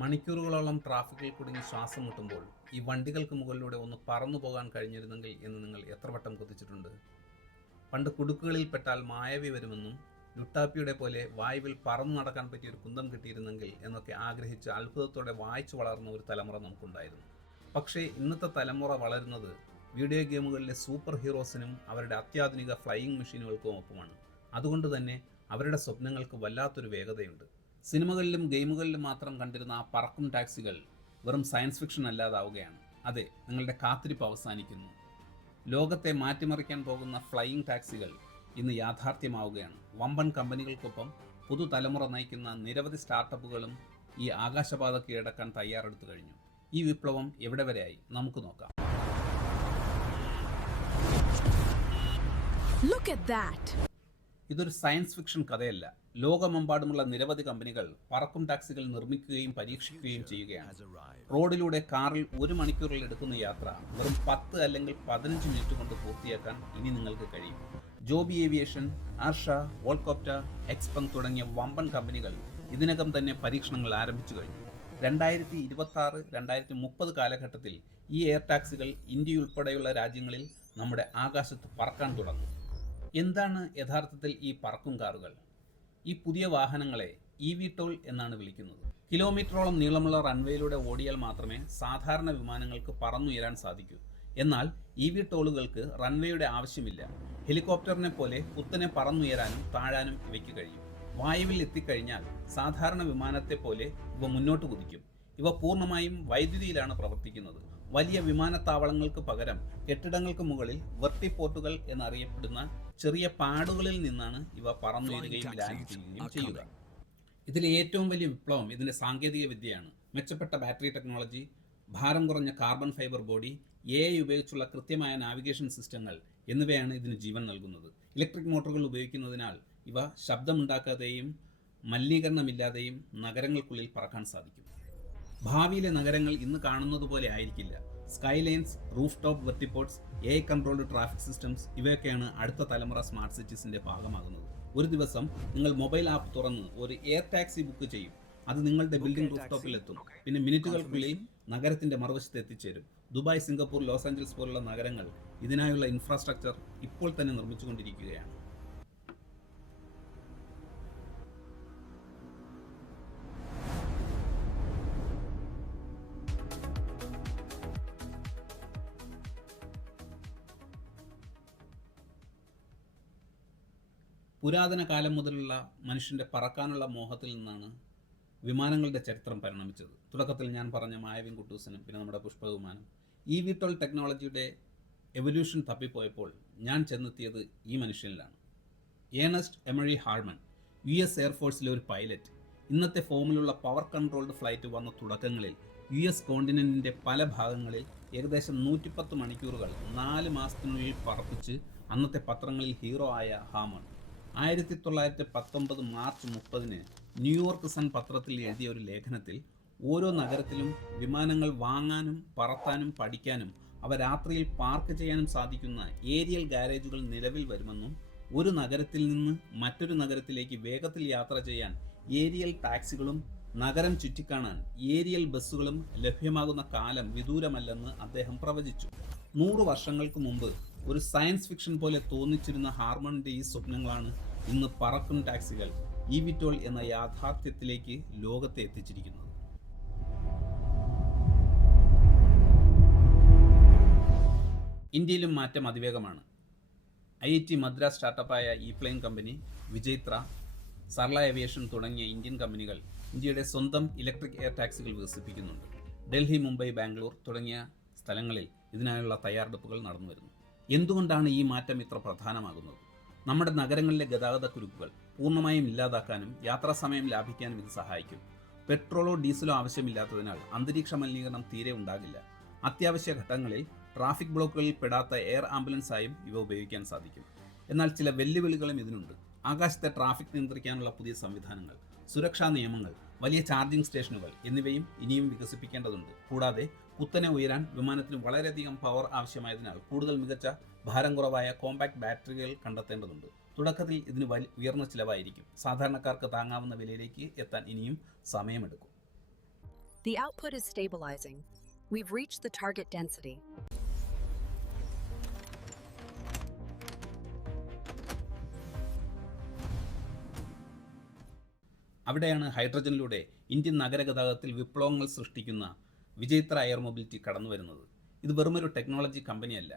മണിക്കൂറുകളോളം ട്രാഫിക്കിൽ കുടുങ്ങി ശ്വാസം മുട്ടുമ്പോൾ ഈ വണ്ടികൾക്ക് മുകളിലൂടെ ഒന്ന് പറന്നു പോകാൻ കഴിഞ്ഞിരുന്നെങ്കിൽ എന്ന് നിങ്ങൾ എത്ര വട്ടം കൊതിച്ചിട്ടുണ്ട്? പണ്ട് കുടുക്കുകളിൽ പെട്ടാൽ മായവി വരുമെന്നും ലുട്ടാപ്പിയുടെ പോലെ വായുവിൽ പറന്നു നടക്കാൻ പറ്റിയ ഒരു കുന്തം കിട്ടിയിരുന്നെങ്കിൽ എന്നൊക്കെ ആഗ്രഹിച്ച് അത്ഭുതത്തോടെ വായിച്ചു വളർന്ന ഒരു തലമുറ നമുക്കുണ്ടായിരുന്നു. പക്ഷേ ഇന്നത്തെ തലമുറ വളരുന്നത് വീഡിയോ ഗെയിമുകളിലെ സൂപ്പർ ഹീറോസിനും അവരുടെ അത്യാധുനിക ഫ്ലൈയിങ് മെഷീനുകൾക്കും ഒപ്പമാണ്. അതുകൊണ്ട് തന്നെ അവരുടെ സ്വപ്നങ്ങൾക്ക് വല്ലാത്തൊരു വേഗതയുണ്ട്. സിനിമകളിലും ഗെയിമുകളിലും മാത്രം കണ്ടിരുന്ന ആ പറക്കും ടാക്സികൾ വെറും സയൻസ് ഫിക്ഷൻ അല്ലാതാവുകയാണ്. അതെ, നിങ്ങളുടെ കാത്തിരിപ്പ് അവസാനിക്കുന്നു. ലോകത്തെ മാറ്റിമറിക്കാൻ പോകുന്ന ഫ്ലൈയിങ് ടാക്സികൾ ഇന്ന് യാഥാർത്ഥ്യമാവുകയാണ്. വമ്പൻ കമ്പനികൾക്കൊപ്പം പുതുതലമുറ നയിക്കുന്ന നിരവധി സ്റ്റാർട്ടപ്പുകളും ഈ ആകാശപാത കീഴടക്കാൻ തയ്യാറെടുത്തു കഴിഞ്ഞു. ഈ വിപ്ലവം എവിടെ വരെയായി നമുക്ക് നോക്കാം. Look at that. ഇതൊരു സയൻസ് ഫിക്ഷൻ കഥയല്ല. ലോകമെമ്പാടുമുള്ള നിരവധി കമ്പനികൾ പറക്കും ടാക്സികൾ നിർമ്മിക്കുകയും പരീക്ഷിക്കുകയും ചെയ്യുകയാണ്. റോഡിലൂടെ കാറിൽ 1 മണിക്കൂറിൽ എടുക്കുന്ന യാത്ര വെറും 10 അല്ലെങ്കിൽ 15 മിനിറ്റ് കൊണ്ട് പൂർത്തിയാക്കാൻ ഇനി നിങ്ങൾക്ക് കഴിയും. ജോബി ഏവിയേഷൻ, ആർഷ, വോൾകോപ്റ്റ, എക്സ്പങ് തുടങ്ങിയ വമ്പൻ കമ്പനികൾ ഇതിനകം തന്നെ പരീക്ഷണങ്ങൾ ആരംഭിച്ചു കഴിഞ്ഞു. 2026-2030 കാലഘട്ടത്തിൽ ഈ എയർ ടാക്സികൾ ഇന്ത്യയുൾപ്പെടെയുള്ള രാജ്യങ്ങളിൽ നമ്മുടെ ആകാശത്ത് പറക്കാൻ തുടങ്ങും. എന്താണ് യഥാർത്ഥത്തിൽ ഈ പറക്കും കാറുകൾ? ഈ പുതിയ വാഹനങ്ങളെ eVTOL എന്നാണ് വിളിക്കുന്നത്. കിലോമീറ്ററോളം നീളമുള്ള റൺവേയിലൂടെ ഓടിയാൽ മാത്രമേ സാധാരണ വിമാനങ്ങൾക്ക് പറന്നുയരാൻ സാധിക്കൂ. എന്നാൽ eVTOLകൾക്ക് റൺവേയുടെ ആവശ്യമില്ല. ഹെലികോപ്റ്ററിനെ പോലെ കുത്തനെ പറന്നുയരാനും താഴാനും ഇവയ്ക്ക് കഴിയും. വായുവിൽ എത്തിക്കഴിഞ്ഞാൽ സാധാരണ വിമാനത്തെ പോലെ ഇവ മുന്നോട്ട് കുതിക്കും. ഇവ പൂർണ്ണമായും വൈദ്യുതിയിലാണ് പ്രവർത്തിക്കുന്നത്. വലിയ വിമാനത്താവളങ്ങൾക്ക് പകരം കെട്ടിടങ്ങൾക്ക് മുകളിൽ വെർട്ടിപ്പോർട്ടുകൾ എന്നറിയപ്പെടുന്ന ചെറിയ പാടുകളിൽ നിന്നാണ് ഇവ പറന്നുയരുകയും ലാൻഡ് ചെയ്യുകയും ചെയ്യുക. ഇതിലെ ഏറ്റവും വലിയ വിപ്ലവം ഇതിൻ്റെ സാങ്കേതിക വിദ്യയാണ്. മെച്ചപ്പെട്ട ബാറ്ററി ടെക്നോളജി, ഭാരം കുറഞ്ഞ കാർബൺ ഫൈബർ ബോഡി, AI ഉപയോഗിച്ചുള്ള കൃത്യമായ നാവിഗേഷൻ സിസ്റ്റങ്ങൾ എന്നിവയാണ് ഇതിന് ജീവൻ നൽകുന്നത്. ഇലക്ട്രിക് മോട്ടോറുകൾ ഉപയോഗിക്കുന്നതിനാൽ ഇവ ശബ്ദമുണ്ടാക്കാതെയും മലിനീകരണമില്ലാതെയും നഗരങ്ങൾക്കുള്ളിൽ പറക്കാൻ സാധിക്കും. ഭാവിയിലെ നഗരങ്ങൾ ഇന്ന് കാണുന്നത് പോലെ ആയിരിക്കില്ല. Skylines, roof top vertiports, AI controlled traffic systems ഇവയൊക്കെയാണ് അടുത്ത തലമുറ സ്മാർട്ട് സിറ്റീസിൻ്റെ ഭാഗമാകുന്നത്. ഒരു ദിവസം നിങ്ങൾ മൊബൈൽ ആപ്പ് തുറന്ന് ഒരു എയർ ടാക്സി ബുക്ക് ചെയ്യും. അത് നിങ്ങളുടെ ബിൽഡിംഗ് റൂഫ് ടോപ്പിൽ എത്തും. പിന്നെ മിനിറ്റുകൾക്കുള്ളിൽ നഗരത്തിൻ്റെ മറുവശത്ത് എത്തിച്ചേരും. ദുബായ്, സിംഗപ്പൂർ, ലോസ് ആഞ്ചൽസ് പോലുള്ള നഗരങ്ങൾ ഇതിനായുള്ള ഇൻഫ്രാസ്ട്രക്ചർ ഇപ്പോൾ തന്നെ നിർമ്മിച്ചുകൊണ്ടിരിക്കുകയാണ്. പുരാതന കാലം മുതലുള്ള മനുഷ്യൻ്റെ പറക്കാനുള്ള മോഹത്തിൽ നിന്നാണ് വിമാനങ്ങളുടെ ചരിത്രം പരിണമിച്ചത്. തുടക്കത്തിൽ ഞാൻ പറഞ്ഞ മായവിൻ കുട്ടൂസനും പിന്നെ നമ്മുടെ പുഷ്പവിമാനം. eVTOL ടെക്നോളജിയുടെ എവല്യൂഷൻ തപ്പിപ്പോയപ്പോൾ ഞാൻ ചെന്നെത്തിയത് ഈ മനുഷ്യനിലാണ്. ഏണസ്റ്റ് എമറി ഹാർമൻ, US എയർഫോഴ്സിലെ ഒരു പൈലറ്റ്. ഇന്നത്തെ ഫോമിലുള്ള പവർ കൺട്രോൾഡ് ഫ്ലൈറ്റ് വന്ന തുടക്കങ്ങളിൽ US കോണ്ടിനെൻറ്റിൻ്റെ പല ഭാഗങ്ങളിൽ ഏകദേശം 110 മണിക്കൂറുകൾ 4 മാസത്തിനുള്ളിൽ പറപ്പിച്ച് അന്നത്തെ പത്രങ്ങളിൽ ഹീറോ ആയ ഹാമൺ 1919 മാർച്ച് 30 ന്യൂയോർക്ക് സൺ പത്രത്തിൽ എഴുതിയ ഒരു ലേഖനത്തിൽ ഓരോ നഗരത്തിലും വിമാനങ്ങൾ വാങ്ങാനും പറത്താനും പഠിക്കാനും അവ രാത്രിയിൽ പാർക്ക് ചെയ്യാനും സാധിക്കുന്ന ഏരിയൽ ഗാരേജുകൾ നിലവിൽ വരുമെന്നും ഒരു നഗരത്തിൽ നിന്ന് മറ്റൊരു നഗരത്തിലേക്ക് വേഗത്തിൽ യാത്ര ചെയ്യാൻ ഏരിയൽ ടാക്സികളും നഗരം ചുറ്റിക്കാണാൻ ഏരിയൽ ബസ്സുകളും ലഭ്യമാകുന്ന കാലം വിദൂരമല്ലെന്ന് അദ്ദേഹം പ്രവചിച്ചു. 100 വർഷങ്ങൾക്ക് മുമ്പ് ഒരു സയൻസ് ഫിക്ഷൻ പോലെ തോന്നിച്ചിരുന്ന ഹാർമണിൻ്റെ ഈ സ്വപ്നങ്ങളാണ് ഇന്ന് പറക്കും ടാക്സികൾ eVTOL എന്ന യാഥാർത്ഥ്യത്തിലേക്ക് ലോകത്തെ എത്തിച്ചിരിക്കുന്നത്. ഇന്ത്യയിലും മാറ്റം അതിവേഗമാണ്. IIT മദ്രാസ് സ്റ്റാർട്ടപ്പായ E-പ്ലെയിൻ കമ്പനി, വിജയ്ത്ര, സർല ഏവിയേഷൻ തുടങ്ങിയ ഇന്ത്യൻ കമ്പനികൾ ഇന്ത്യയുടെ സ്വന്തം ഇലക്ട്രിക് എയർ ടാക്സികൾ വികസിപ്പിക്കുന്നുണ്ട്. ഡൽഹി, മുംബൈ, ബാംഗ്ലൂർ തുടങ്ങിയ സ്ഥലങ്ങളിൽ ഇതിനായുള്ള തയ്യാറെടുപ്പുകൾ നടന്നു വരുന്നു. എന്തുകൊണ്ടാണ് ഈ മാറ്റം ഇത്ര പ്രധാനമാകുന്നത്? നമ്മുടെ നഗരങ്ങളിലെ ഗതാഗത കുരുക്കുകൾ പൂർണ്ണമായും ഇല്ലാതാക്കാനും യാത്രാ സമയം ലാഭിക്കാനും ഇത് സഹായിക്കും. പെട്രോളോ ഡീസലോ ആവശ്യമില്ലാത്തതിനാൽ അന്തരീക്ഷ മലിനീകരണം തീരെ ഉണ്ടാകില്ല. അത്യാവശ്യ ഘട്ടങ്ങളിൽ ട്രാഫിക് ബ്ലോക്കുകളിൽ പെടാത്ത എയർ ആംബുലൻസായും ഇവ ഉപയോഗിക്കാൻ സാധിക്കും. എന്നാൽ ചില വെല്ലുവിളികളും ഇതിനുണ്ട്. ആകാശത്തെ ട്രാഫിക് നിയന്ത്രിക്കാനുള്ള പുതിയ സംവിധാനങ്ങൾ, സുരക്ഷാ നിയമങ്ങൾ, വലിയ ചാർജിംഗ് സ്റ്റേഷനുകൾ എന്നിവയും ഇനിയും വികസിപ്പിക്കേണ്ടതുണ്ട്. കൂടാതെ കുത്തനെ ഉയരാൻ വിമാനത്തിന് വളരെയധികം പവർ ആവശ്യമായതിനാൽ കൂടുതൽ മികച്ച ഭാരം കുറവായ കോമ്പാക്ട് ബാറ്ററികൾ കണ്ടെത്തേണ്ടതുണ്ട്. തുടക്കത്തിൽ ഇതിന് ഉയർന്ന ചിലവായിരിക്കും. സാധാരണക്കാർക്ക് താങ്ങാവുന്ന വിലയിലേക്ക് എത്താൻ ഇനിയും സമയമെടുക്കും. The output is stabilizing. We've reached the target density. അവിടെയാണ് ഹൈഡ്രജനിലൂടെ ഇന്ത്യൻ നഗരഗതാഗതത്തിൽ വിപ്ലവങ്ങൾ സൃഷ്ടിക്കുന്ന വിജയ്ത്ര എയർ മൊബിലിറ്റി കടന്നു വരുന്നത്. ഇത് വെറുമൊരു ടെക്നോളജി കമ്പനിയല്ല,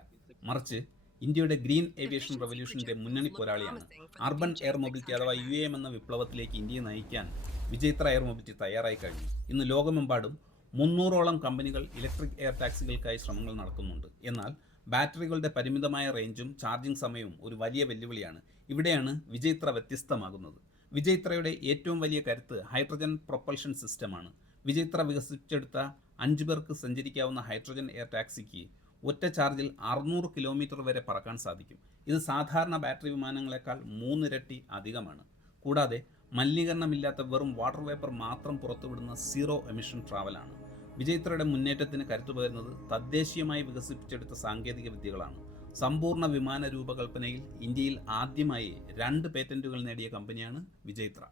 മറിച്ച് ഇന്ത്യയുടെ ഗ്രീൻ ഏവിയേഷൻ റവല്യൂഷന്റെ മുന്നണി പോരാളിയാണ്. അർബൻ എയർ മൊബിലിറ്റി അഥവാ UAM എന്ന വിപ്ലവത്തിലേക്ക് ഇന്ത്യയെ നയിക്കാൻ വിജയ്ത്ര എയർ മൊബിലിറ്റി തയ്യാറായി കഴിഞ്ഞു. ഇന്ന് ലോകമെമ്പാടും 300ഓളം കമ്പനികൾ ഇലക്ട്രിക് എയർ ടാക്സികൾക്കായി ശ്രമങ്ങൾ നടത്തുന്നുണ്ട്. എന്നാൽ ബാറ്ററികളുടെ പരിമിതമായ റേഞ്ചും ചാർജിംഗ് സമയവും ഒരു വലിയ വെല്ലുവിളിയാണ്. ഇവിടെയാണ് വിജയ്ത്ര വ്യത്യസ്തമാകുന്നത്. വിജയ്ത്രയുടെ ഏറ്റവും വലിയ കരുത്ത് ഹൈഡ്രജൻ പ്രൊപ്പൽഷൻ സിസ്റ്റമാണ്. വിജയ്ത്ര വികസിപ്പിച്ചെടുത്ത 5 പേർക്ക് സഞ്ചരിക്കാവുന്ന ഹൈഡ്രജൻ എയർ ടാക്സിക്ക് ഒറ്റ ചാർജിൽ 600 കിലോമീറ്റർ വരെ പറക്കാൻ സാധിക്കും. ഇത് സാധാരണ ബാറ്ററി വിമാനങ്ങളെക്കാൾ 3 ഇരട്ടി അധികമാണ്. കൂടാതെ മലിനീകരണമില്ലാത്ത വെറും വാട്ടർ വേപ്പർ മാത്രം പുറത്തുവിടുന്ന സീറോ എമിഷൻ ട്രാവലാണ്. വിജയ്ത്രയുടെ മുന്നേറ്റത്തിന് കരുത്തു പകരുന്നത് തദ്ദേശീയമായി വികസിപ്പിച്ചെടുത്ത സാങ്കേതിക വിദ്യകളാണ്. സമ്പൂർണ്ണ വിമാന രൂപകൽപ്പനയിൽ ഇന്ത്യയിൽ ആദ്യമായി 2 പേറ്റന്റുകൾ നേടിയ കമ്പനിയാണ് വിജയ്ത്ര.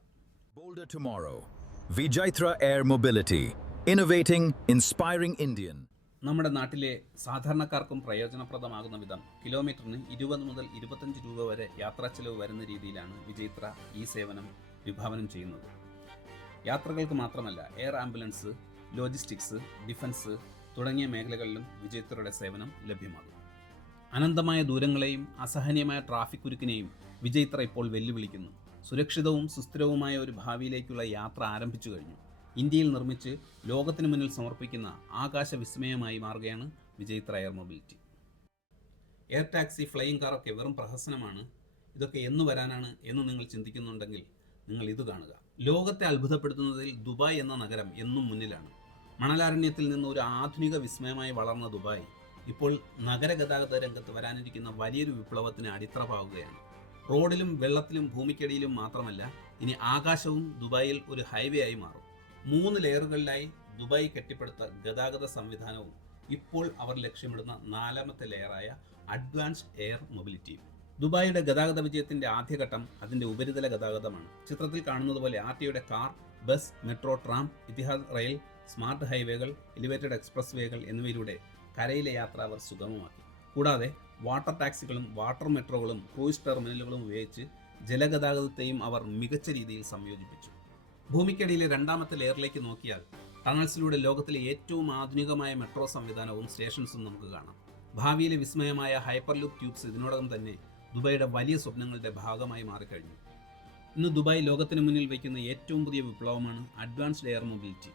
Bolder tomorrow. Vijaytra Air Mobility. Innovating, inspiring Indian. നമ്മുടെ നാട്ടിലെ സാധാരണക്കാർക്കും പ്രയോജനപ്രദമാകുന്ന വിധം കിലോമീറ്ററിന് 20 മുതൽ 25 രൂപ വരെ യാത്രാ ചെലവ് വരുന്ന രീതിയിലാണ് വിജയ്ത്ര ഈ സേവനം വിഭാവനം ചെയ്യുന്നത്. യാത്രകൾക്ക് മാത്രമല്ല, എയർ ആംബുലൻസ്, ലോജിസ്റ്റിക്സ്, ഡിഫൻസ് തുടങ്ങിയ മേഖലകളിലും വിജയ്ത്രയുടെ സേവനം ലഭ്യമാകും. അനന്തമായ ദൂരങ്ങളെയും അസഹനീയമായ ട്രാഫിക് കുരുക്കിനെയും വിജയ്ത്ര ഇപ്പോൾ വെല്ലുവിളിക്കുന്നു. സുരക്ഷിതവും സുസ്ഥിരവുമായ ഒരു ഭാവിയിലേക്കുള്ള യാത്ര ആരംഭിച്ചു കഴിഞ്ഞു. ഇന്ത്യയിൽ നിർമ്മിച്ച് ലോകത്തിന് മുന്നിൽ സമർപ്പിക്കുന്ന ആകാശ വിസ്മയമായി മാറുകയാണ് വിജയ്ത്ര air mobility. Air taxi, flying കാറൊക്കെ വെറും പ്രഹസനമാണ്, ഇതൊക്കെ എന്ന് വരാനാണ് എന്ന് നിങ്ങൾ ചിന്തിക്കുന്നുണ്ടെങ്കിൽ നിങ്ങൾ ഇത് കാണുക. ലോകത്തെ അത്ഭുതപ്പെടുത്തുന്നതിൽ ദുബായ് എന്ന നഗരം എന്നും മുന്നിലാണ്. മണലാരണ്യത്തിൽ നിന്ന് ഒരു ആധുനിക വിസ്മയമായി വളർന്ന ദുബായ് ഇപ്പോൾ നഗരഗതാഗത രംഗത്ത് വരാനിരിക്കുന്ന വലിയൊരു വിപ്ലവത്തിന് അടിത്തറ പാവുകയാണ്. റോഡിലും വെള്ളത്തിലും ഭൂമിക്കടിയിലും മാത്രമല്ല, ഇനി ആകാശവും ദുബായിൽ ഒരു ഹൈവേ ആയി മാറും. 3 ലെയറുകളിലായി ദുബായ് കെട്ടിപ്പടുത്ത ഗതാഗത സംവിധാനവും ഇപ്പോൾ അവർ ലക്ഷ്യമിടുന്ന 4ാമത്തെ ലെയറായ അഡ്വാൻസ്ഡ് എയർ മൊബിലിറ്റിയും. ദുബായിയുടെ ഗതാഗത വിജയത്തിന്റെ ആദ്യഘട്ടം അതിന്റെ ഉപരിതല ഗതാഗതമാണ്. ചിത്രത്തിൽ കാണുന്നത് പോലെ RTOയുടെ car, bus, metro, tram, Etihad rail, smart ഹൈവേകൾ, എലിവേറ്റഡ് എക്സ്പ്രസ് വേകൾ എന്നിവയിലൂടെ കരയിലെ യാത്ര അവർ സുഗമമാക്കി. കൂടാതെ വാട്ടർ ടാക്സികളും വാട്ടർ മെട്രോകളും ക്രൂയിസ് ടെർമിനലുകളും ഉപയോഗിച്ച് ജലഗതാഗതത്തെയും അവർ മികച്ച രീതിയിൽ സംയോജിപ്പിച്ചു. ഭൂമിക്കടിയിലെ 2ാമത്തെ ലെയറിലേക്ക് നോക്കിയാൽ ടണൽസിലൂടെ ലോകത്തിലെ ഏറ്റവും ആധുനികമായ മെട്രോ സംവിധാനവും സ്റ്റേഷൻസും നമുക്ക് കാണാം. ഭാവിയിലെ വിസ്മയമായ ഹൈപ്പർലൂപ്പ് ട്യൂബ്സ് ഇതിനോടകം തന്നെ ദുബായിയുടെ വലിയ സ്വപ്നങ്ങളുടെ ഭാഗമായി മാറിക്കഴിഞ്ഞു. ഇന്ന് ദുബായ് ലോകത്തിന് മുന്നിൽ വയ്ക്കുന്ന ഏറ്റവും പുതിയ വിപ്ലവമാണ് അഡ്വാൻസ്ഡ് എയർ മൊബിലിറ്റി.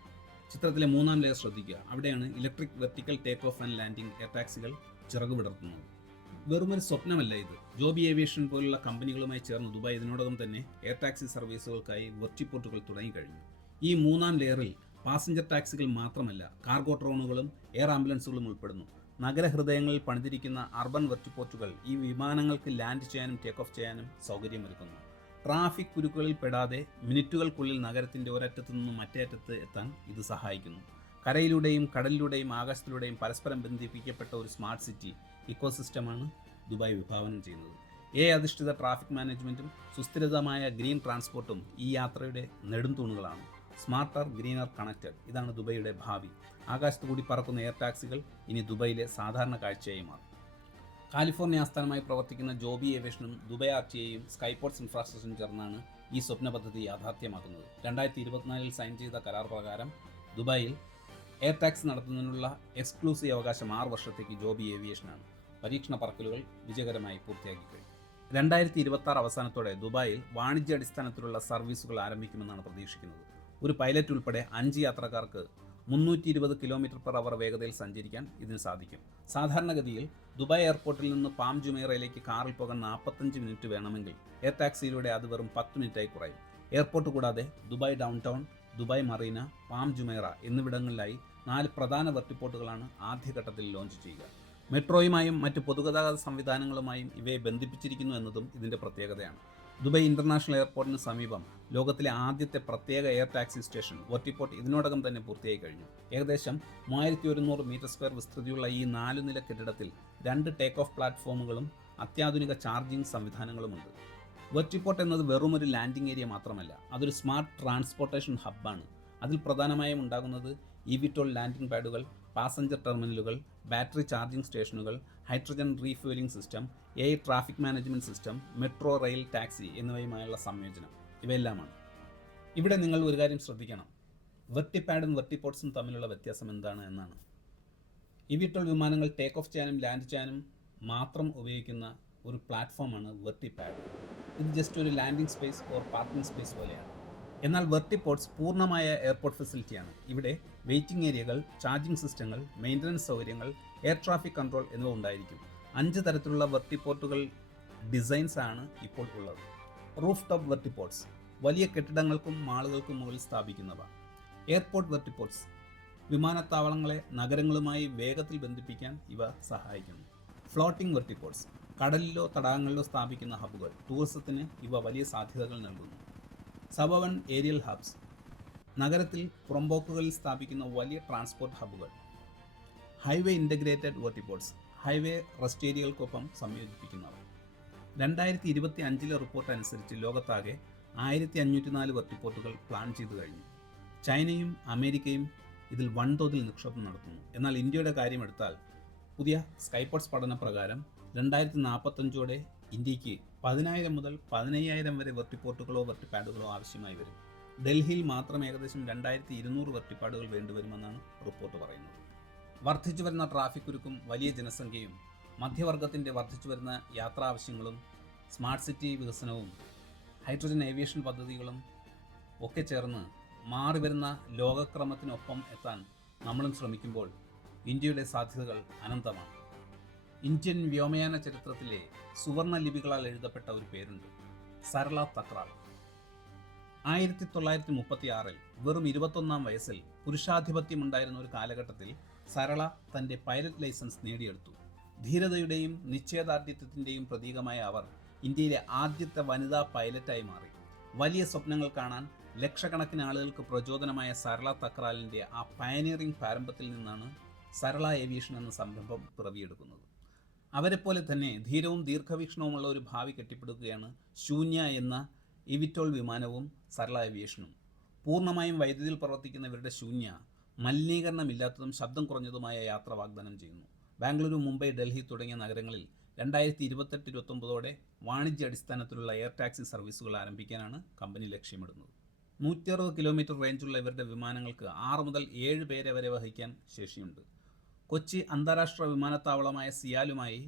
ചിത്രത്തിലെ 3ാം ലെയർ ശ്രദ്ധിക്കുക. അവിടെയാണ് electric vertical take off and landing air ടാക്സികൾ ചിറകു വിടർത്തുന്നത്. വെറുമൊരു സ്വപ്നമല്ല ഇത്. ജോബി ഏവിയേഷൻ പോലുള്ള കമ്പനികളുമായി ചേർന്ന് ദുബായ് ഇതിനോടകം തന്നെ എയർ ടാക്സി സർവീസുകൾക്കായി വെർട്ടിപ്പോർട്ടുകൾ തുടങ്ങിക്കഴിഞ്ഞു. ഈ 3ാം ലെയറിൽ പാസഞ്ചർ ടാക്സികൾ മാത്രമല്ല, കാർഗോ ഡ്രോണുകളും എയർ ആംബുലൻസുകളും ഉൾപ്പെടുന്നു. നഗരഹൃദയങ്ങളിൽ പണിതിരിക്കുന്ന അർബൻ വെർട്ടിപ്പോർട്ടുകൾ ഈ വിമാനങ്ങൾക്ക് ലാൻഡ് ചെയ്യാനും ടേക്ക് ഓഫ് ചെയ്യാനും സൗകര്യമൊരുക്കുന്നു. ട്രാഫിക് കുരുക്കുകളിൽ പെടാതെ മിനിറ്റുകൾക്കുള്ളിൽ നഗരത്തിൻ്റെ ഒരറ്റത്തു നിന്നും മറ്റേ അറ്റത്ത് എത്താൻ ഇത് സഹായിക്കുന്നു. കരയിലൂടെയും കടലിലൂടെയും ആകാശത്തിലൂടെയും പരസ്പരം ബന്ധിപ്പിക്കപ്പെട്ട ഒരു സ്മാർട്ട് സിറ്റി ഇക്കോസിസ്റ്റമാണ് ദുബായ് വിഭാവനം ചെയ്യുന്നത്. അധിഷ്ഠിത ട്രാഫിക് മാനേജ്മെൻറ്റും സുസ്ഥിരതമായ ഗ്രീൻ ട്രാൻസ്പോർട്ടും ഈ യാത്രയുടെ നെടുംതൂണുകളാണ്. സ്മാർട്ടർ, ഗ്രീനർ, കണക്റ്റഡ്, ഇതാണ് ദുബായിയുടെ ഭാവി. ആകാശത്ത് കൂടി പറക്കുന്ന എയർ ടാക്സികൾ ഇനി ദുബായിലെ സാധാരണ കാഴ്ചയായി മാറും. കാലിഫോർണിയ ആസ്ഥാനമായി പ്രവർത്തിക്കുന്ന ജോബി ഏവിയേഷനും ദുബായ് RTOയും സ്കൈപോർട്സ് ഇൻഫ്രാസ്ട്രക്ചറും ചേർന്നാണ് ഈ സ്വപ്ന പദ്ധതി യാഥാർത്ഥ്യമാക്കുന്നത്. 2024 സൈൻ ചെയ്ത കരാർ പ്രകാരം ദുബായിൽ എയർ ടാക്സി നടത്തുന്നതിനുള്ള എക്സ്ക്ലൂസീവ് അവകാശം 6 വർഷത്തേക്ക് ജോബി ഏവിയേഷനാണ്. പരീക്ഷണ പറക്കലുകൾ വിജയകരമായി പൂർത്തിയാക്കി കഴിഞ്ഞു. 2026 അവസാനത്തോടെ ദുബായിൽ വാണിജ്യാടിസ്ഥാനത്തിലുള്ള സർവീസുകൾ ആരംഭിക്കുമെന്നാണ് പ്രതീക്ഷിക്കുന്നത്. ഒരു പൈലറ്റ് ഉൾപ്പെടെ 5 യാത്രക്കാർക്ക് 320 km/h വേഗതയിൽ സഞ്ചരിക്കാൻ ഇതിന് സാധിക്കും. സാധാരണഗതിയിൽ ദുബായ് എയർപോർട്ടിൽ നിന്ന് പാം ജുമൈറയിലേക്ക് കാറിൽ പോകാൻ 45 മിനിറ്റ് വേണമെങ്കിൽ എയർ ടാക്സിയിലൂടെ അത് വെറും 10 മിനിറ്റായി കുറയും. എയർപോർട്ട് കൂടാതെ Dubai downtown, Dubai Marina, Palm Jumeirah എന്നിവിടങ്ങളിലായി 4 പ്രധാന വെർട്ടിപ്പോർട്ടുകളാണ് ആദ്യഘട്ടത്തിൽ ലോഞ്ച് ചെയ്യുക. മെട്രോയുമായും മറ്റ് പൊതുഗതാഗത സംവിധാനങ്ങളുമായും ഇവയെ ബന്ധിപ്പിച്ചിരിക്കുന്നു എന്നതും ഇതിൻ്റെ പ്രത്യേകതയാണ്. ദുബായ് ഇൻ്റർനാഷണൽ എയർപോർട്ടിന് സമീപം ലോകത്തിലെ ആദ്യത്തെ പ്രത്യേക എയർ ടാക്സി സ്റ്റേഷൻ വെർട്ടിപ്പോർട്ട് ഇതിനോടകം തന്നെ പൂർത്തിയായി കഴിഞ്ഞു. ഏകദേശം 3100 m² വിസ്തൃതിയുള്ള ഈ 4 നില കെട്ടിടത്തിൽ 2 ടേക്ക് ഓഫ് പ്ലാറ്റ്ഫോമുകളും അത്യാധുനിക ചാർജിംഗ് സംവിധാനങ്ങളുമുണ്ട്. വെർട്ടിപ്പോർട്ട് എന്നത് വെറുമൊരു ലാൻഡിംഗ് ഏരിയ മാത്രമല്ല, അതൊരു സ്മാർട്ട് ട്രാൻസ്പോർട്ടേഷൻ ഹബ്ബാണ്. അതിൽ പ്രധാനമായും ഉണ്ടാകുന്നത് ഇവിറ്റോൾ ലാൻഡിംഗ് പാഡുകൾ, പാസഞ്ചർ ടെർമിനലുകൾ, ബാറ്ററി ചാർജിംഗ് സ്റ്റേഷനുകൾ, hydrogen refuelling system, air traffic management system, metro, rail, taxi എന്നിവയുമായുള്ള സംയോജനം ഇവയെല്ലാമാണ്. ഇവിടെ നിങ്ങൾ ഒരു കാര്യം ശ്രദ്ധിക്കണം. വെർട്ടിപാഡും വെർട്ടിപോർട്സും തമ്മിലുള്ള വ്യത്യാസം എന്താണ് എന്നാണ്. ഇവിറ്റോൾ വിമാനങ്ങൾ ടേക്ക് ഓഫ് ചെയ്യാനും ലാൻഡ് ചെയ്യാനും മാത്രം ഉപയോഗിക്കുന്ന ഒരു പ്ലാറ്റ്ഫോമാണ് വെർട്ടിപാഡ്. ഇത് ജസ്റ്റ് ഒരു landing space or parking space പോലെയാണ്. എന്നാൽ വെർട്ടിപോർട്സ് പൂർണ്ണമായ എയർപോർട്ട് ഫെസിലിറ്റിയാണ്. ഇവിടെ വെയിറ്റിംഗ് ഏരിയകൾ, ചാർജിംഗ് സിസ്റ്റങ്ങൾ, മെയിൻ്റനൻസ് സൗകര്യങ്ങൾ, എയർ ട്രാഫിക് കൺട്രോൾ എന്നിവ ഉണ്ടായിരിക്കും. 5 തരത്തിലുള്ള വെർട്ടിപോർട്ടുകൾ ഡിസൈൻസ് ആണ് ഇപ്പോൾ ഉള്ളത്. റൂഫ് ടോപ്പ് വെർട്ടിപോർട്സ്, വലിയ കെട്ടിടങ്ങൾക്കും മാളുകൾക്കും മുകളിൽ സ്ഥാപിക്കുന്നവ. എയർപോർട്ട് വെർട്ടിപോർട്സ്, വിമാനത്താവളങ്ങളെ നഗരങ്ങളുമായി വേഗത്തിൽ ബന്ധിപ്പിക്കാൻ ഇവ സഹായിക്കുന്നു. ഫ്ലോട്ടിംഗ് വെർട്ടിപോർട്സ്, കടലിലോ തടാകങ്ങളിലോ സ്ഥാപിക്കുന്ന ഹബ്ബുകൾ. ടൂറിസത്തിന് ഇവ വലിയ സാധ്യതകൾ നൽകുന്നു. സബർബൻ ഏരിയൽ ഹബ്സ്, നഗരത്തിൽ പുറമ്പോക്കുകളിൽ സ്ഥാപിക്കുന്ന വലിയ ട്രാൻസ്പോർട്ട് ഹബ്ബുകൾ. Highway integrated vertiports, highway rest ഏരിയകൾക്കൊപ്പം സംയോജിപ്പിക്കുന്നവ. 2025 റിപ്പോർട്ട് അനുസരിച്ച് ലോകത്താകെ 1504 വെർട്ടിപോർട്ടുകൾ പ്ലാൻ ചെയ്തു കഴിഞ്ഞു. ചൈനയും അമേരിക്കയും ഇതിൽ വൻതോതിൽ നിക്ഷേപം നടത്തുന്നു. എന്നാൽ ഇന്ത്യയുടെ കാര്യമെടുത്താൽ പുതിയ സ്കൈപോർട്സ് പഠനപ്രകാരം 2045 ഇന്ത്യക്ക് 10,000 മുതൽ 15,000 വരെ വെർട്ടിപോർട്ടുകളോ വെർട്ടിപാഡുകളോ ആവശ്യമായി വരും. ഡൽഹിയിൽ മാത്രം ഏകദേശം 2200 വെർട്ടിപാഡുകൾ വേണ്ടിവരുമെന്നാണ് റിപ്പോർട്ട് പറയുന്നത്. വർദ്ധിച്ചു വരുന്ന ട്രാഫിക് കുരുക്കും വലിയ ജനസംഖ്യയും മധ്യവർഗത്തിൻ്റെ വർദ്ധിച്ചു വരുന്ന യാത്രാ ആവശ്യങ്ങളും സ്മാർട്ട് സിറ്റി വികസനവും ഹൈഡ്രജൻ ഏവിയേഷൻ പദ്ധതികളും ഒക്കെ ചേർന്ന് മാറിവരുന്ന ലോകക്രമത്തിനൊപ്പം എത്താൻ നമ്മളും ശ്രമിക്കുമ്പോൾ ഇന്ത്യയുടെ സാധ്യതകൾ അനന്തമാണ്. ഇന്ത്യൻ വ്യോമയാന ചരിത്രത്തിലെ സുവർണ ലിപികളാൽ എഴുതപ്പെട്ട ഒരു പേരുണ്ട്, സരള തക്രാൾ. 1936 വെറും 21 വയസ്സിൽ പുരുഷാധിപത്യമുണ്ടായിരുന്ന ഒരു കാലഘട്ടത്തിൽ സരള തൻ്റെ പൈലറ്റ് ലൈസൻസ് നേടിയെടുത്തു. ധീരതയുടെയും നിശ്ചയദാർഢ്യത്തിൻ്റെയും പ്രതീകമായ അവർ ഇന്ത്യയിലെ ആദ്യത്തെ വനിതാ പൈലറ്റായി മാറി. വലിയ സ്വപ്നങ്ങൾ കാണാൻ ലക്ഷക്കണക്കിന് ആളുകൾക്ക് പ്രചോദനമായ സരള തക്രാലിൻ്റെ ആ പയനിയറിംഗ് പാരമ്പര്യത്തിൽ നിന്നാണ് സരള ഏവിയേഷൻ എന്ന സംരംഭം പിറവിയെടുക്കുന്നത്. അവരെപ്പോലെ തന്നെ ധീരവും ദീർഘവീക്ഷണവുമുള്ള ഒരു ഭാവി കെട്ടിപ്പടുക്കുകയാണ് ശൂന്യ എന്ന ഇവിറ്റോൾ വിമാനവും സരള ഏവിയേഷനും. പൂർണ്ണമായും വൈദ്യുതിയിൽ പ്രവർത്തിക്കുന്ന ഇവരുടെ ശൂന്യ മലിനീകരണമില്ലാത്തതും ശബ്ദം കുറഞ്ഞതുമായ യാത്ര വാഗ്ദാനം ചെയ്യുന്നു. ബാംഗ്ലൂരു, മുംബൈ, ഡൽഹി തുടങ്ങിയ നഗരങ്ങളിൽ 2028-29 വാണിജ്യ അടിസ്ഥാനത്തിലുള്ള എയർ ടാക്സി സർവീസുകൾ ആരംഭിക്കാനാണ് കമ്പനി ലക്ഷ്യമിടുന്നത്. 160 കിലോമീറ്റർ റേഞ്ചുള്ള ഇവരുടെ വിമാനങ്ങൾക്ക് 6 മുതൽ 7 പേരെ വരെ വഹിക്കാൻ ശേഷിയുണ്ട്. കൊച്ചി അന്താരാഷ്ട്ര വിമാനത്താവളമായ സിയാലുമായി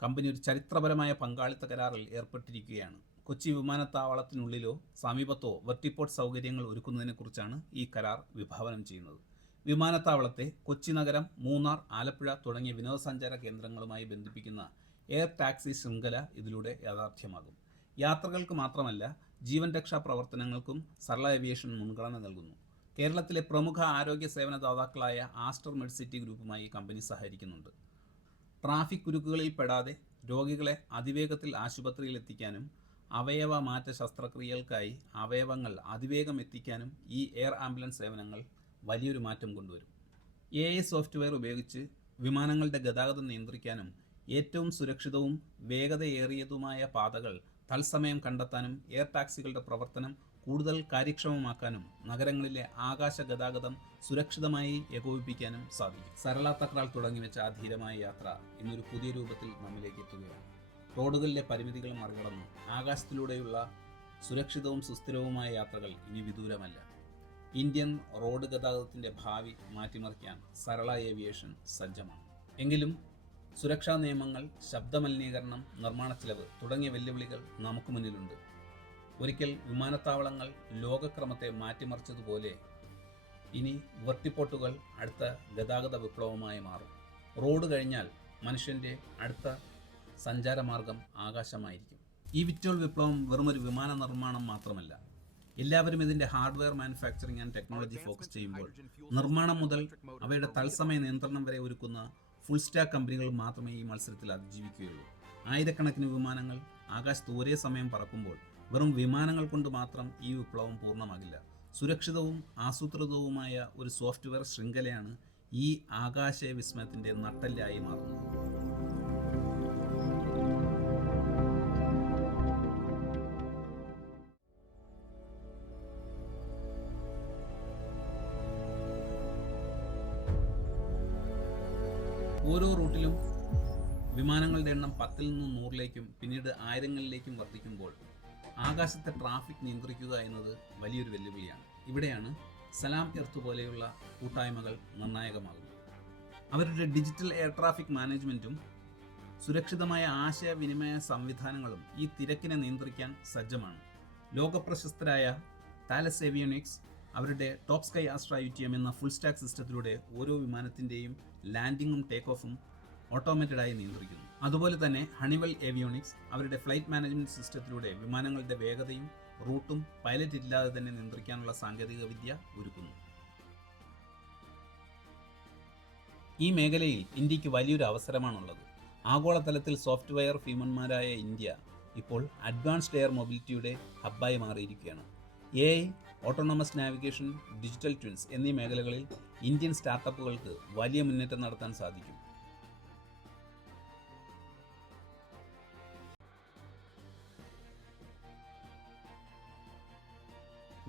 കമ്പനി ഒരു ചരിത്രപരമായ പങ്കാളിത്ത കരാറിൽ ഏർപ്പെട്ടിരിക്കുകയാണ്. കൊച്ചി വിമാനത്താവളത്തിനുള്ളിലോ സമീപത്തോ വെർട്ടിപോർട്ട് സൗകര്യങ്ങൾ ഒരുക്കുന്നതിനെക്കുറിച്ചാണ് ഈ കരാർ വിഭാവനം ചെയ്യുന്നത്. വിമാനത്താവളത്തെ കൊച്ചി നഗരം, മൂന്നാർ, ആലപ്പുഴ തുടങ്ങിയ വിനോദസഞ്ചാര കേന്ദ്രങ്ങളുമായി ബന്ധിപ്പിക്കുന്ന എയർ ടാക്സി ശൃംഖല ഇതിലൂടെ യാഥാർത്ഥ്യമാകും. യാത്രകൾക്ക് മാത്രമല്ല, ജീവൻ രക്ഷാ പ്രവർത്തനങ്ങൾക്കും സരള ഏവിയേഷൻ മുൻഗണന നൽകുന്നു. കേരളത്തിലെ പ്രമുഖ ആരോഗ്യ സേവന ദാതാക്കളായ ആസ്റ്റർ മെഡ്സിറ്റി ഗ്രൂപ്പുമായി കമ്പനി സഹകരിക്കുന്നുണ്ട്. ട്രാഫിക് കുരുക്കുകളിൽ പെടാതെ രോഗികളെ അതിവേഗത്തിൽ ആശുപത്രിയിൽ എത്തിക്കാനും അവയവ മാറ്റ ശസ്ത്രക്രിയകൾക്കായി അവയവങ്ങൾ അതിവേഗം എത്തിക്കാനും ഈ എയർ ആംബുലൻസ് സേവനങ്ങൾ വലിയൊരു മാറ്റം കൊണ്ടുവരും. AI സോഫ്റ്റ്വെയർ ഉപയോഗിച്ച് വിമാനങ്ങളുടെ ഗതാഗതം നിയന്ത്രിക്കാനും ഏറ്റവും സുരക്ഷിതവും വേഗതയേറിയതുമായ പാതകൾ തത്സമയം കണ്ടെത്താനും എയർ ടാക്സികളുടെ പ്രവർത്തനം കൂടുതൽ കാര്യക്ഷമമാക്കാനും നഗരങ്ങളിലെ ആകാശ ഗതാഗതം സുരക്ഷിതമായി ഏകോപിപ്പിക്കാനും സാധിക്കും. സരള തക്രാൾ തുടങ്ങിവെച്ച ആ ധീരമായ യാത്ര ഇന്നൊരു പുതിയ രൂപത്തിൽ നമ്മിലേക്ക് എത്തുകയാണ്. റോഡുകളിലെ പരിമിതികൾ മറികടന്ന് ആകാശത്തിലൂടെയുള്ള സുരക്ഷിതവും സുസ്ഥിരവുമായ യാത്രകൾ ഇനി വിദൂരമല്ല. ഇന്ത്യൻ റോഡ് ഗതാഗതത്തിൻ്റെ ഭാവി മാറ്റിമറിക്കാൻ സരള ഏവിയേഷൻ സജ്ജമാണ്. എങ്കിലും സുരക്ഷാ നിയമങ്ങൾ, ശബ്ദമലിനീകരണം, നിർമ്മാണ ചെലവ് തുടങ്ങിയ വെല്ലുവിളികൾ നമുക്ക് മുന്നിലുണ്ട്. ഒരിക്കൽ വിമാനത്താവളങ്ങൾ ലോകക്രമത്തെ മാറ്റിമറിച്ചതുപോലെ ഇനി വെർട്ടിപോർട്ടുകൾ അടുത്ത ഗതാഗത വിപ്ലവമായി മാറും. റോഡ് കഴിഞ്ഞാൽ മനുഷ്യൻ്റെ അടുത്ത സഞ്ചാരമാർഗം ആകാശമായിരിക്കും. ഈ വിറ്റോൾ വിപ്ലവം വെറുമൊരു വിമാന നിർമ്മാണം മാത്രമല്ല. എല്ലാവരും ഇതിൻ്റെ hardware manufacturing and technology focus ചെയ്യുമ്പോൾ നിർമ്മാണം മുതൽ അവയുടെ തത്സമയ നിയന്ത്രണം വരെ ഒരുക്കുന്ന ഫുൾ സ്റ്റാക്ക് കമ്പനികൾ മാത്രമേ ഈ മത്സരത്തിൽ അതിജീവിക്കുകയുള്ളൂ. ആയിരക്കണക്കിന് വിമാനങ്ങൾ ആകാശത്ത് ഒരേ സമയം പറക്കുമ്പോൾ വെറും വിമാനങ്ങൾ കൊണ്ട് മാത്രം ഈ വിപ്ലവം പൂർണ്ണമാകില്ല. സുരക്ഷിതവും ആസൂത്രിതവുമായ ഒരു സോഫ്റ്റ്വെയർ ശൃംഖലയാണ് ഈ ആകാശ വിസ്മയത്തിൻ്റെ നട്ടെല്ലായി മാറുന്നത്. ഓരോ റൂട്ടിലും വിമാനങ്ങളുടെ എണ്ണം 10 നിന്ന് 100ലേക്കും പിന്നീട് ആയിരങ്ങളിലേക്കും വർദ്ധിക്കുമ്പോൾ ആകാശത്തെ ട്രാഫിക് നിയന്ത്രിക്കുക എന്നത് വലിയൊരു വെല്ലുവിളിയാണ്. ഇവിടെയാണ് സലാം എർത്ത് പോലെയുള്ള കൂട്ടായ്മകൾ നിർണായകമാകുന്നത്. അവരുടെ ഡിജിറ്റൽ എയർ ട്രാഫിക് മാനേജ്മെൻറ്റും സുരക്ഷിതമായ ആശയവിനിമയ സംവിധാനങ്ങളും ഈ തിരക്കിനെ നിയന്ത്രിക്കാൻ സജ്ജമാണ്. ലോകപ്രശസ്തരായ താലസ് ഏവിയോണിക്സ് അവരുടെ ടോപ്പ് സ്കൈ ആസ്ട്ര UTM എന്ന ഫുൾ സ്റ്റാക്ക് സിസ്റ്റത്തിലൂടെ ഓരോ വിമാനത്തിൻ്റെയും ലാൻഡിങ്ങും ടേക്ക് ഓഫും ഓട്ടോമേറ്റഡായി നിയന്ത്രിക്കുന്നു. അതുപോലെ തന്നെ ഹണിവെൽ ഏവിയോണിക്സ് അവരുടെ ഫ്ലൈറ്റ് മാനേജ്മെൻറ്റ് സിസ്റ്റത്തിലൂടെ വിമാനങ്ങളുടെ വേഗതയും റൂട്ടും പൈലറ്റ് ഇല്ലാതെ തന്നെ നിയന്ത്രിക്കാനുള്ള സാങ്കേതിക വിദ്യ ഒരുക്കുന്നു. ഈ മേഖലയിൽ ഇന്ത്യക്ക് വലിയൊരു അവസരമാണുള്ളത്. ആഗോളതലത്തിൽ സോഫ്റ്റ്വെയർ ഭീമന്മാരായ ഇന്ത്യ ഇപ്പോൾ അഡ്വാൻസ്ഡ് എയർ മൊബിലിറ്റിയുടെ ഹബ്ബായി മാറിയിരിക്കുകയാണ്. AI, autonomous navigation, digital twins എന്നീ മേഖലകളിൽ ഇന്ത്യൻ സ്റ്റാർട്ടപ്പുകൾക്ക് വലിയ മുന്നേറ്റം നടത്താൻ സാധിക്കും.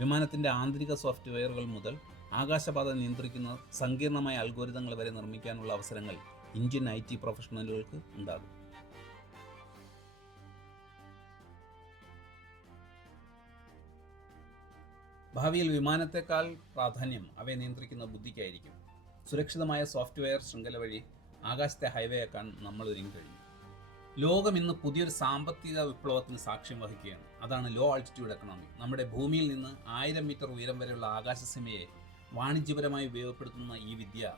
വിമാനത്തിൻ്റെ ആന്തരിക സോഫ്റ്റ്വെയറുകൾ മുതൽ ആകാശപാത നിയന്ത്രിക്കുന്ന സങ്കീർണമായ അൽഗോരിതങ്ങൾ വരെ നിർമ്മിക്കാനുള്ള അവസരങ്ങൾ ഇന്ത്യൻ IT പ്രൊഫഷണലുകൾക്ക് ഉണ്ടാകും. ഭാവിയിൽ വിമാനത്തെക്കാൾ പ്രാധാന്യം അവയെ നിയന്ത്രിക്കുന്ന ബുദ്ധിക്കായിരിക്കും. സുരക്ഷിതമായ സോഫ്റ്റ്വെയർ ശൃംഖല വഴി ആകാശത്തെ ഹൈവേ ആക്കാൻ നമ്മൾ ഒരുങ്ങി കഴിഞ്ഞു. ലോകം ഇന്ന് പുതിയൊരു സാമ്പത്തിക വിപ്ലവത്തിന് സാക്ഷ്യം വഹിക്കുകയാണ്. അതാണ് ലോ ആൾട്ടിറ്റ്യൂഡ് എക്കണോമി. നമ്മുടെ ഭൂമിയിൽ നിന്ന് 1000 മീറ്റർ ഉയരം വരെയുള്ള ആകാശസീമയെ വാണിജ്യപരമായി ഉപയോഗപ്പെടുത്തുന്ന ഈ വിദ്യ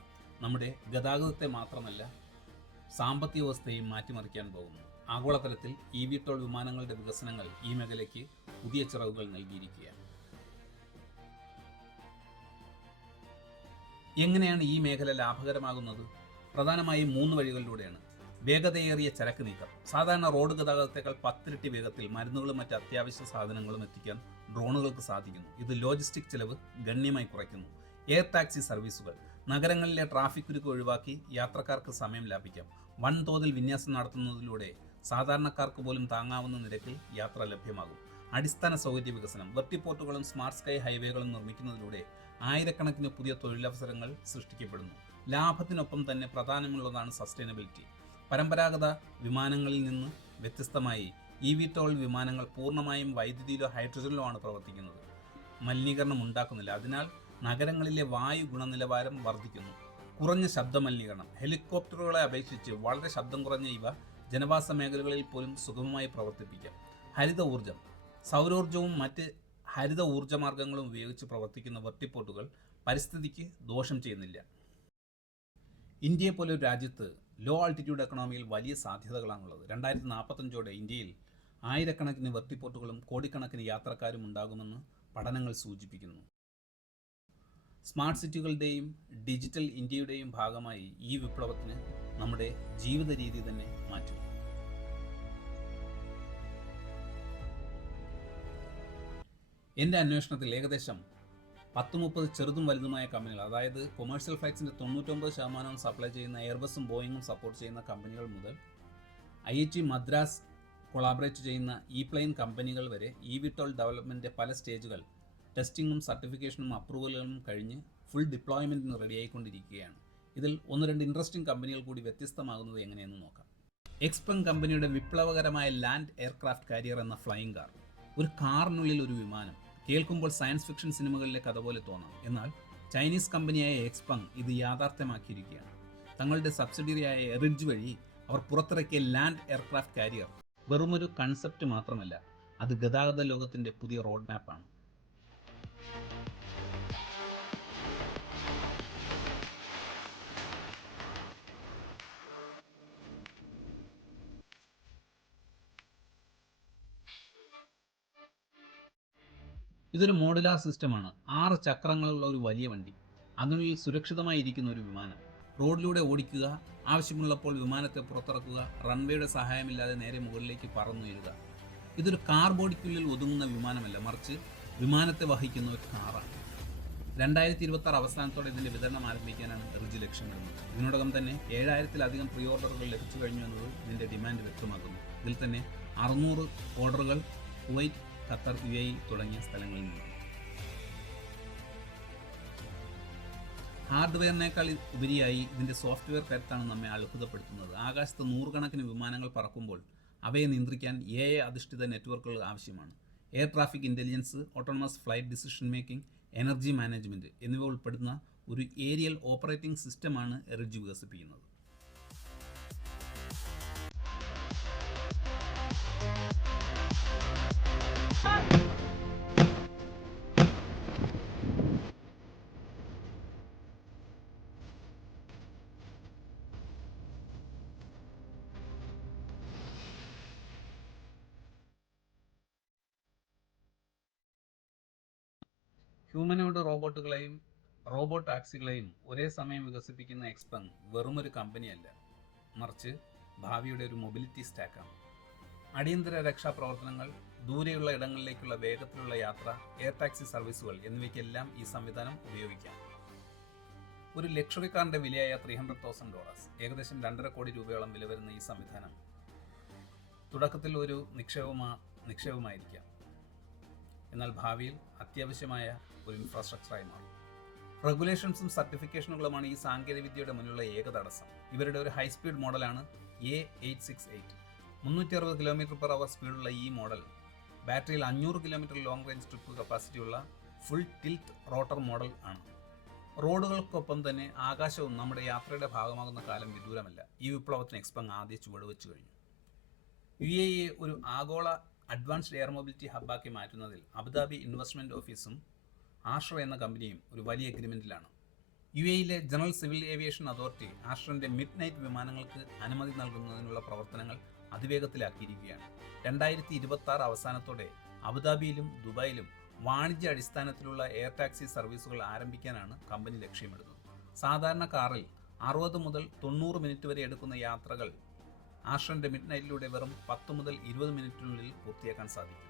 നമ്മുടെ ഗതാഗതത്തെ മാത്രമല്ല സാമ്പത്തിക വ്യവസ്ഥയും മാറ്റിമറിക്കാൻ പോകുന്നു. ആഗോളതലത്തിൽ eVTOL വിമാനങ്ങളുടെ വികസനങ്ങൾ ഈ മേഖലയ്ക്ക് പുതിയ ചിറകുകൾ നൽകിയിരിക്കുകയാണ്. എങ്ങനെയാണ് ഈ മേഖല ലാഭകരമാകുന്നത്? പ്രധാനമായും 3 വഴികളിലൂടെയാണ്. വേഗതയേറിയ ചരക്ക് നീക്കം. സാധാരണ റോഡ് ഗതാഗതത്തേക്കാൾ 10 ഇരട്ടി വേഗത്തിൽ മരുന്നുകളും മറ്റ് അത്യാവശ്യ സാധനങ്ങളും എത്തിക്കാൻ ഡ്രോണുകൾക്ക് സാധിക്കുന്നു. ഇത് ലോജിസ്റ്റിക് ചെലവ് ഗണ്യമായി കുറയ്ക്കുന്നു. എയർ ടാക്സി സർവീസുകൾ. നഗരങ്ങളിലെ ട്രാഫിക് കുരുക്ക് ഒഴിവാക്കി യാത്രക്കാർക്ക് സമയം ലാഭിക്കാം. വൻതോതിൽ വിന്യാസം നടത്തുന്നതിലൂടെ സാധാരണക്കാർക്ക് പോലും താങ്ങാവുന്ന നിരക്കിൽ യാത്ര ലഭ്യമാകും. അടിസ്ഥാന സൗകര്യ വികസനം. വെർട്ടിപ്പോർട്ടുകളും സ്മാർട്ട് സ്കൈ ഹൈവേകളും നിർമ്മിക്കുന്നതിലൂടെ ആയിരക്കണക്കിന് പുതിയ തൊഴിലവസരങ്ങൾ സൃഷ്ടിക്കപ്പെടുന്നു. ലാഭത്തിനൊപ്പം തന്നെ പ്രാധാന്യമുള്ളതാണ് സസ്റ്റൈനബിലിറ്റി. പരമ്പരാഗത വിമാനങ്ങളിൽ നിന്ന് വ്യത്യസ്തമായി eVTOL വിമാനങ്ങൾ പൂർണ്ണമായും വൈദ്യുതിയിലോ ഹൈഡ്രജനിലോ ആണ് പ്രവർത്തിക്കുന്നത്. മലിനീകരണം ഉണ്ടാക്കുന്നില്ല. അതിനാൽ നഗരങ്ങളിലെ വായു ഗുണനിലവാരം വർദ്ധിക്കുന്നു. കുറഞ്ഞ ശബ്ദ മലിനീകരണം. ഹെലികോപ്റ്ററുകളെ അപേക്ഷിച്ച് വളരെ ശബ്ദം കുറഞ്ഞ ഇവ ജനവാസ മേഖലകളിൽ പോലും സുഗമമായി പ്രവർത്തിപ്പിക്കാം. ഹരിത ഊർജ്ജം. സൗരോർജ്ജവും മറ്റ് ഹരിത ഊർജ്ജ മാർഗങ്ങളും ഉപയോഗിച്ച് പ്രവർത്തിക്കുന്ന വെർട്ടിപ്പോർട്ടുകൾ പരിസ്ഥിതിക്ക് ദോഷം ചെയ്യുന്നില്ല. ഇന്ത്യയെ പോലെ ഒരു രാജ്യത്ത് ലോ ആൾട്ടിറ്റ്യൂഡ് എക്കണോമിയിൽ വലിയ സാധ്യതകളാണുള്ളത്. 2045ഓടെ ഇന്ത്യയിൽ ആയിരക്കണക്കിന് വെർട്ടിപ്പോർട്ടുകളും കോടിക്കണക്കിന് യാത്രക്കാരും ഉണ്ടാകുമെന്ന് പഠനങ്ങൾ സൂചിപ്പിക്കുന്നു. സ്മാർട്ട് സിറ്റികളുടെയും ഡിജിറ്റൽ ഇന്ത്യയുടെയും ഭാഗമായി ഈ വിപ്ലവത്തിന് നമ്മുടെ ജീവിത രീതി തന്നെ മാറ്റും. എൻ്റെ അന്വേഷണത്തിൽ ഏകദേശം 10-30 ചെറുതും വലുതുമായ കമ്പനികൾ, അതായത് കൊമേഴ്ഷ്യൽ ഫ്ലൈറ്റ്സിൻ്റെ 99% സപ്ലൈ ചെയ്യുന്ന എയർബസും ബോയിങ്ങും സപ്പോർട്ട് ചെയ്യുന്ന കമ്പനികൾ മുതൽ IIT മദ്രാസ് കൊളാബറേറ്റ് ചെയ്യുന്ന E-പ്ലെയിൻ കമ്പനികൾ വരെ eVTOL ഡെവലപ്മെൻറ്റിൻ്റെ പല സ്റ്റേജുകൾ ടെസ്റ്റിങ്ങും സർട്ടിഫിക്കേഷനും അപ്രൂവലുകളും കഴിഞ്ഞ് ഫുൾ ഡിപ്ലോയ്മെൻറ്റിന് റെഡിയായിക്കൊണ്ടിരിക്കുകയാണ്. ഇതിൽ 1-2 ഇൻട്രസ്റ്റിംഗ് കമ്പനികൾ കൂടി വ്യത്യസ്തമാകുന്നത് എങ്ങനെയെന്ന് നോക്കാം. എക്സ്പെങ് കമ്പനിയുടെ വിപ്ലവകരമായ ലാൻഡ് എയർക്രാഫ്റ്റ് കാരിയർ എന്ന ഫ്ലൈയിങ് കാർ. ഒരു കാറിനുള്ളിൽ ഒരു വിമാനം. കേൾക്കുമ്പോൾ സയൻസ് ഫിക്ഷൻ സിനിമകളിലെ കഥ പോലെ തോന്നാം. എന്നാൽ ചൈനീസ് കമ്പനിയായ എക്സ്പെങ് ഇത് യാഥാർത്ഥ്യമാക്കിയിരിക്കുകയാണ്. തങ്ങളുടെ സബ്സിഡിയറിയായ എറിഡ്ജ് വഴി അവർ പുറത്തിറക്കിയ ലാൻഡ് എയർക്രാഫ്റ്റ് കാരിയർ വെറുമൊരു കൺസെപ്റ്റ് മാത്രമല്ല, അത് ഗതാഗത ലോകത്തിൻ്റെ പുതിയ റോഡ് മാപ്പാണ്. ഇതൊരു മോഡുലാർ സിസ്റ്റമാണ്. 6 ചക്രങ്ങളുള്ള ഒരു വലിയ വണ്ടി, അതിനുള്ളിൽ സുരക്ഷിതമായി ഇരിക്കുന്ന ഒരു വിമാനം. റോഡിലൂടെ ഓടിക്കുക, ആവശ്യമുള്ളപ്പോൾ വിമാനത്തെ പുറത്തിറക്കുക, റൺവേയുടെ സഹായമില്ലാതെ നേരെ മുകളിലേക്ക് പറന്നുയരുക. ഇതൊരു കാർ ബോഡിക്കുള്ളിൽ ഒതുങ്ങുന്ന വിമാനമല്ല, മറിച്ച് വിമാനത്തെ വഹിക്കുന്ന ഒരു കാറാണ്. 2026 അവസാനത്തോടെ ഇതിൻ്റെ വിതരണം ആരംഭിക്കാനാണ് റിജ് ലക്ഷ്യമിടുന്നത്. ഇതിനോടകം തന്നെ 7000-ലധികം പ്രീ ഓർഡറുകൾ ലഭിച്ചു കഴിഞ്ഞു എന്നത് ഇതിൻ്റെ ഡിമാൻഡ് വ്യക്തമാക്കുന്നു. ഇതിൽ തന്നെ 600 ഓർഡറുകൾ കുവൈറ്റ്, ഖത്തർ, UAE തുടങ്ങിയ സ്ഥലങ്ങളിൽ നിന്ന്. ഹാർഡ്വെയറിനേക്കാൾ ഉപരിയായി ഇതിൻ്റെ സോഫ്റ്റ്വെയർ കരുത്താണ് നമ്മെ അത്ഭുതപ്പെടുത്തുന്നത്. ആകാശത്ത് നൂറുകണക്കിന് വിമാനങ്ങൾ പറക്കുമ്പോൾ അവയെ നിയന്ത്രിക്കാൻ AI അധിഷ്ഠിത നെറ്റ്വർക്കുകൾ ആവശ്യമാണ്. Air traffic intelligence, autonomous flight decision making, energy management എന്നിവ ഉൾപ്പെടുന്ന ഒരു ഏരിയൽ ഓപ്പറേറ്റിംഗ് സിസ്റ്റമാണ് റിഡ്ജ് വികസിപ്പിക്കുന്നത്. ഹ്യൂമനോയിഡ് റോബോട്ടുകളെയും റോബോട്ട് ടാക്സികളെയും ഒരേ സമയം വികസിപ്പിക്കുന്ന എക്സ്പെങ് വെറുമൊരു കമ്പനിയല്ല, മറിച്ച് ഭാവിയുടെ ഒരു മൊബിലിറ്റി സ്റ്റാക്കാണ്. അടിയന്തര രക്ഷാപ്രവർത്തനങ്ങൾ, ദൂരെയുള്ള ഇടങ്ങളിലേക്കുള്ള വേഗത്തിലുള്ള യാത്ര, എയർ ടാക്സി സർവീസുകൾ എന്നിവയ്ക്കെല്ലാം ഈ സംവിധാനം ഉപയോഗിക്കാം. ഒരു ലക്ഷറി കാറിൻ്റെ വിലയായ $300,000, ഏകദേശം 2.5 കോടി രൂപയോളം വില വരുന്ന ഈ സംവിധാനം തുടക്കത്തിൽ ഒരു നിക്ഷേപമായിരിക്കാം, എന്നാൽ ഭാവിയിൽ അത്യാവശ്യമായ ഒരു ഇൻഫ്രാസ്ട്രക്ചറായി മാറും. റെഗുലേഷൻസും സർട്ടിഫിക്കേഷനുകളുമാണ് ഈ സാങ്കേതികവിദ്യയുടെ മുന്നിലുള്ള ഏക തടസ്സം. ഇവരുടെ ഒരു ഹൈസ്പീഡ് മോഡലാണ് A868. 360 km/h സ്പീഡുള്ള ഈ മോഡൽ ബാറ്ററിയിൽ 500 km ലോങ് റേഞ്ച് ട്രിപ്പ് കപ്പാസിറ്റിയുള്ള ഫുൾ ടിൽറ്റ് റോട്ടർ മോഡൽ ആണ്. റോഡുകൾക്കൊപ്പം തന്നെ ആകാശവും നമ്മുടെ യാത്രയുടെ ഭാഗമാകുന്ന കാലം വിദൂരമല്ല. ഈ വിപ്ലവത്തിന് എക്സ്പെങ് ആദ്യ ചുവടുവെച്ചു കഴിഞ്ഞു. UAE ഒരു ആഗോള അഡ്വാൻസ്ഡ് എയർ മൊബിലിറ്റി ഹബ്ബാക്കി മാറ്റുന്നതിൽ അബുദാബി ഇൻവെസ്റ്റ്മെൻറ്റ് ഓഫീസും ആഷ്റ എന്ന കമ്പനിയും ഒരു വലിയ എഗ്രിമെൻറ്റിലാണ്. UAE general civil aviation authority ആഷ്റൻ്റെ മിഡ് നൈറ്റ് വിമാനങ്ങൾക്ക് അനുമതി നൽകുന്നതിനുള്ള പ്രവർത്തനങ്ങൾ അതിവേഗത്തിലാക്കിയിരിക്കുകയാണ്. 2026 അവസാനത്തോടെ അബുദാബിയിലും ദുബായിലും വാണിജ്യ അടിസ്ഥാനത്തിലുള്ള എയർ ടാക്സി സർവീസുകൾ ആരംഭിക്കാനാണ് കമ്പനി ലക്ഷ്യമിടുന്നത്. സാധാരണ കാറിൽ 60 മുതൽ 90 മിനിറ്റ് വരെ എടുക്കുന്ന യാത്രകൾ ആഷ്റൻ്റെ മിഡ് നൈറ്റിലൂടെ വെറും 10 മുതൽ 20 മിനിറ്റിനുള്ളിൽ പൂർത്തിയാക്കാൻ സാധിക്കും.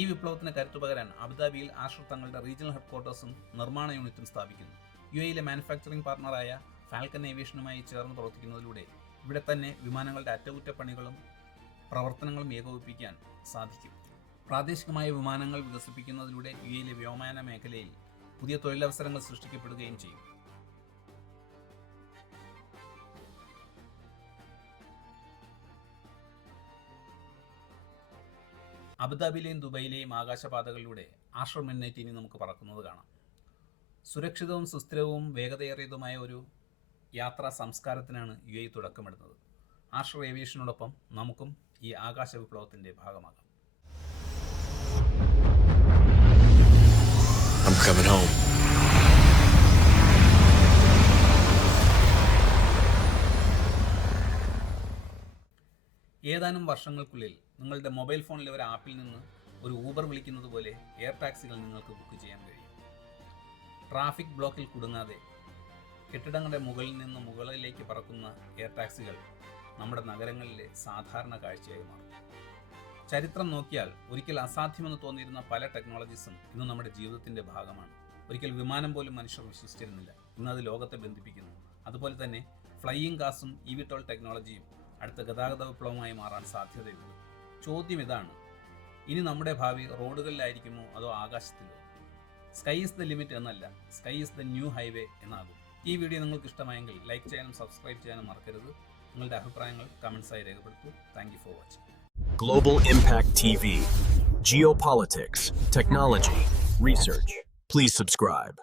ഈ വിപ്ലവത്തിന് കരുത്തു പകരാൻ അബുദാബിയിൽ ആഷ്ർ തങ്ങളുടെ റീജിയണൽ ഹെഡ്ക്വാർട്ടേഴ്സും നിർമ്മാണ യൂണിറ്റും സ്ഥാപിക്കുന്നു. UAE മാനുഫാക്ചറിംഗ് പാർട്ണറായ ഫാൽക്കൺ ഏവിയേഷനുമായി ചേർന്ന് പ്രവർത്തിക്കുന്നതിലൂടെ ഇവിടെ തന്നെ വിമാനങ്ങളുടെ അറ്റകുറ്റപ്പണികളും പ്രവർത്തനങ്ങളും ഏകോപിപ്പിക്കാൻ സാധിക്കും. പ്രാദേശികമായ വിമാനങ്ങൾ വികസിപ്പിക്കുന്നതിലൂടെ UAE വ്യോമയാന മേഖലയിൽ പുതിയ തൊഴിലവസരങ്ങൾ സൃഷ്ടിക്കപ്പെടുകയും ചെയ്യും. അബുദാബിയിലെയും ദുബൈയിലെയും ആകാശപാതകളിലൂടെ ആഷ്ർ മിഡ് ഇനി നമുക്ക് പറക്കുന്നത് കാണാം. സുരക്ഷിതവും സുസ്ഥിരവും വേഗതയേറിയതുമായ ഒരു യാത്രാ സംസ്കാരത്തിനാണ് UAE തുടക്കമിടുന്നത്. ആഷ്ർ ഏവിയേഷനോടൊപ്പം നമുക്കും ഈ ആകാശ വിപ്ലവത്തിൻ്റെ ഭാഗമാകാം. I'm coming home. ഏതാനും വർഷങ്ങൾക്കുള്ളിൽ നിങ്ങളുടെ മൊബൈൽ ഫോണിലെ ഒരു ആപ്പിൽ നിന്ന് ഒരു ഊബർ വിളിക്കുന്നത് പോലെ എയർ ടാക്സികൾ നിങ്ങൾക്ക് ബുക്ക് ചെയ്യാൻ കഴിയും. ട്രാഫിക് ബ്ലോക്കിൽ കുടുങ്ങാതെ കെട്ടിടങ്ങളുടെ മുകളിൽ നിന്ന് മുകളിലേക്ക് പറക്കുന്ന എയർ ടാക്സികൾ നമ്മുടെ നഗരങ്ങളിലെ സാധാരണ കാഴ്ചയായി മാറും. ചരിത്രം നോക്കിയാൽ ഒരിക്കൽ അസാധ്യമെന്ന് തോന്നിയിരുന്ന പല ടെക്നോളജീസും ഇന്ന് നമ്മുടെ ജീവിതത്തിൻ്റെ ഭാഗമാണ്. ഒരിക്കൽ വിമാനം പോലും മനുഷ്യർ വിശ്വസിച്ചിരുന്നില്ല, ഇന്നത് ലോകത്തെ ബന്ധിപ്പിക്കുന്നു. അതുപോലെ തന്നെ ഫ്ലൈയിങ് കാസും eVTOL ടെക്നോളജിയും അടുത്ത ഗതാഗത വിപ്ലവമായി മാറാൻ സാധ്യതയുണ്ട്. ചോദ്യം ഇതാണ്: ഇനി നമ്മുടെ ഭാവി റോഡുകളിലായിരിക്കുമോ അതോ ആകാശത്തിലോ? സ്കൈ ഈസ് ദ ലിമിറ്റ് എന്നല്ല, sky is the new highway എന്നാകും. ഈ വീഡിയോ നിങ്ങൾക്ക് ഇഷ്ടമായെങ്കിൽ ലൈക്ക് ചെയ്യാനും സബ്സ്ക്രൈബ് ചെയ്യാനും മറക്കരുത്. നിങ്ങളുടെ അഭിപ്രായങ്ങൾ കമൻസായി രേഖപ്പെടുത്തൂ. Thank you for watching. Global Impact TV. Geopolitics, technology, research. Please subscribe.